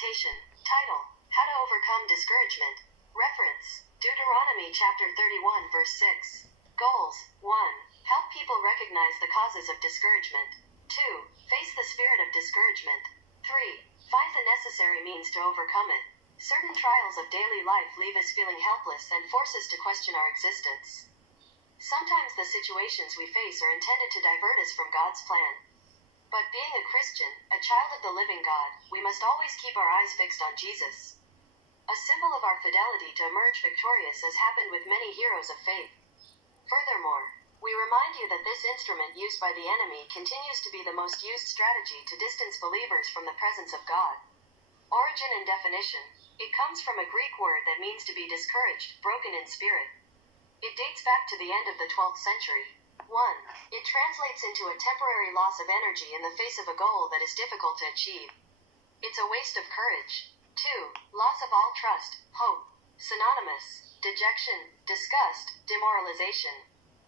Meditation. Title: How to Overcome Discouragement. Reference: Deuteronomy chapter 31 verse 6. Goals: 1. Help people recognize the causes of discouragement. 2. Face the spirit of discouragement. 3. Find the necessary means to overcome it. Certain trials of daily life leave us feeling helpless and force us to question our existence. Sometimes the situations we face are intended to divert us from God's plan. But being a Christian, a child of the living God, we must always keep our eyes fixed on Jesus. A symbol of our fidelity to emerge victorious has happened with many heroes of faith. Furthermore, we remind you that this instrument used by the enemy continues to be the most used strategy to distance believers from the presence of God. Origin and definition: it comes from a Greek word that means to be discouraged, broken in spirit. It dates back to the end of the 12th century. 1. It translates into a temporary loss of energy in the face of a goal that is difficult to achieve. It's a waste of courage. 2. Loss of all trust, hope. Synonymous: dejection, disgust, demoralization,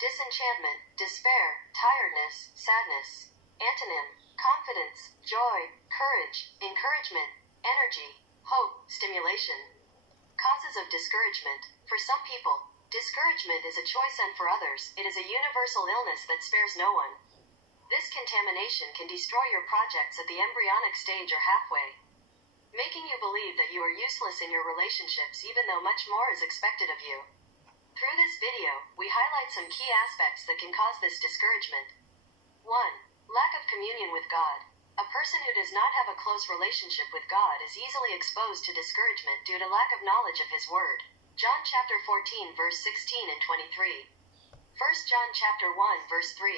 disenchantment, despair, tiredness, sadness. Antonym: confidence, joy, courage, encouragement, energy, hope, stimulation. Causes of discouragement. For some people, discouragement is a choice, and for others, it is a universal illness that spares no one. This contamination can destroy your projects at the embryonic stage or halfway, making you believe that you are useless in your relationships even though much more is expected of you. Through this video, we highlight some key aspects that can cause this discouragement. 1. Lack of communion with God. A person who does not have a close relationship with God is easily exposed to discouragement due to lack of knowledge of His Word. John chapter 14 verse 16 and 23. 1 John chapter 1 verse 3.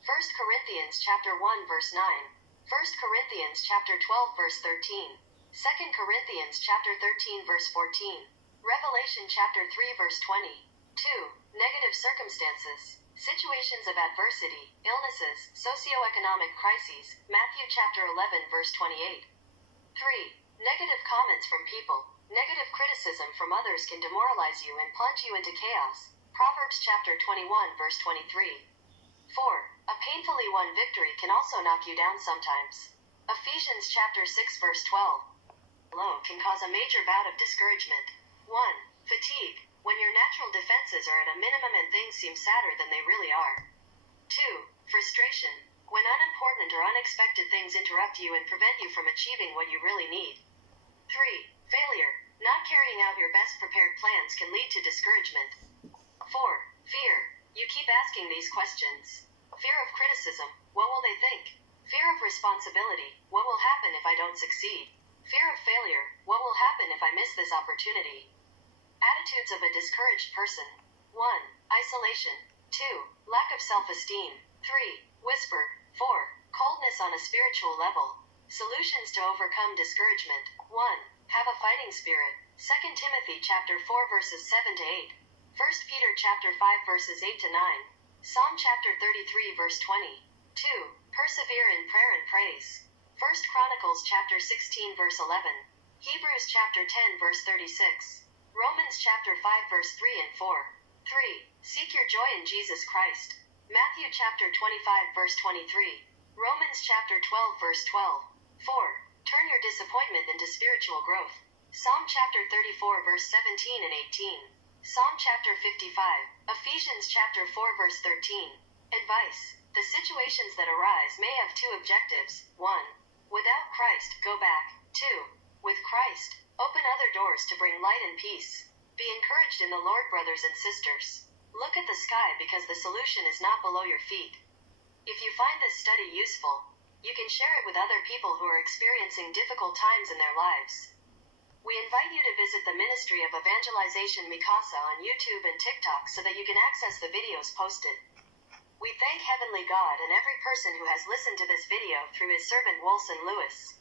1 Corinthians chapter 1 verse 9. 1 Corinthians chapter 12 verse 13. 2 Corinthians chapter 13 verse 14. Revelation chapter 3 verse 20. 2. Negative circumstances. Situations of adversity, illnesses, socioeconomic crises. Matthew chapter 11 verse 28. 3. Negative comments from people. Negative criticism from others can demoralize you and plunge you into chaos. Proverbs chapter 21 verse 23. 4. A painfully won victory can also knock you down sometimes. Ephesians chapter 6 verse 12. Alone can cause a major bout of discouragement. 1. Fatigue. When your natural defenses are at a minimum and things seem sadder than they really are. 2. Frustration. When unimportant or unexpected things interrupt you and prevent you from achieving what you really need. 3. Failure. Not carrying out your best prepared plans can lead to discouragement. 4. Fear. You keep asking these questions. Fear of criticism. What will they think? Fear of responsibility. What will happen if I don't succeed? Fear of failure. What will happen if I miss this opportunity? Attitudes of a discouraged person. 1. Isolation. 2. Lack of self-esteem. 3. Whisper. 4. Coldness on a spiritual level. Solutions to overcome discouragement. 1. Have a fighting spirit. 2 Timothy chapter 4 verses 7 to 8. 1 Peter chapter 5 verses 8 to 9. Psalm chapter 33 verse 20. 2. Persevere in prayer and praise. 1 Chronicles chapter 16 verse 11. Hebrews chapter 10 verse 36. Romans chapter 5 verse 3 and 4. 3. Seek your joy in Jesus Christ. Matthew chapter 25 verse 23. Romans chapter 12 verse 12. 4. Turn your disappointment into spiritual growth. Psalm chapter 34 verse 17 and 18. Psalm chapter 55. Ephesians chapter 4 verse 13. Advice: the situations that arise may have two objectives. 1. Without Christ, go back. 2. With Christ, open other doors to bring light and peace. Be encouraged in the Lord, brothers and sisters. Look at the sky because the solution is not below your feet. If you find this study useful, you can share it with other people who are experiencing difficult times in their lives. We invite you to visit the Ministry of Evangelization Mikasa on YouTube and TikTok so that you can access the videos posted. We thank Heavenly God and every person who has listened to this video through His servant Wilson Lewis.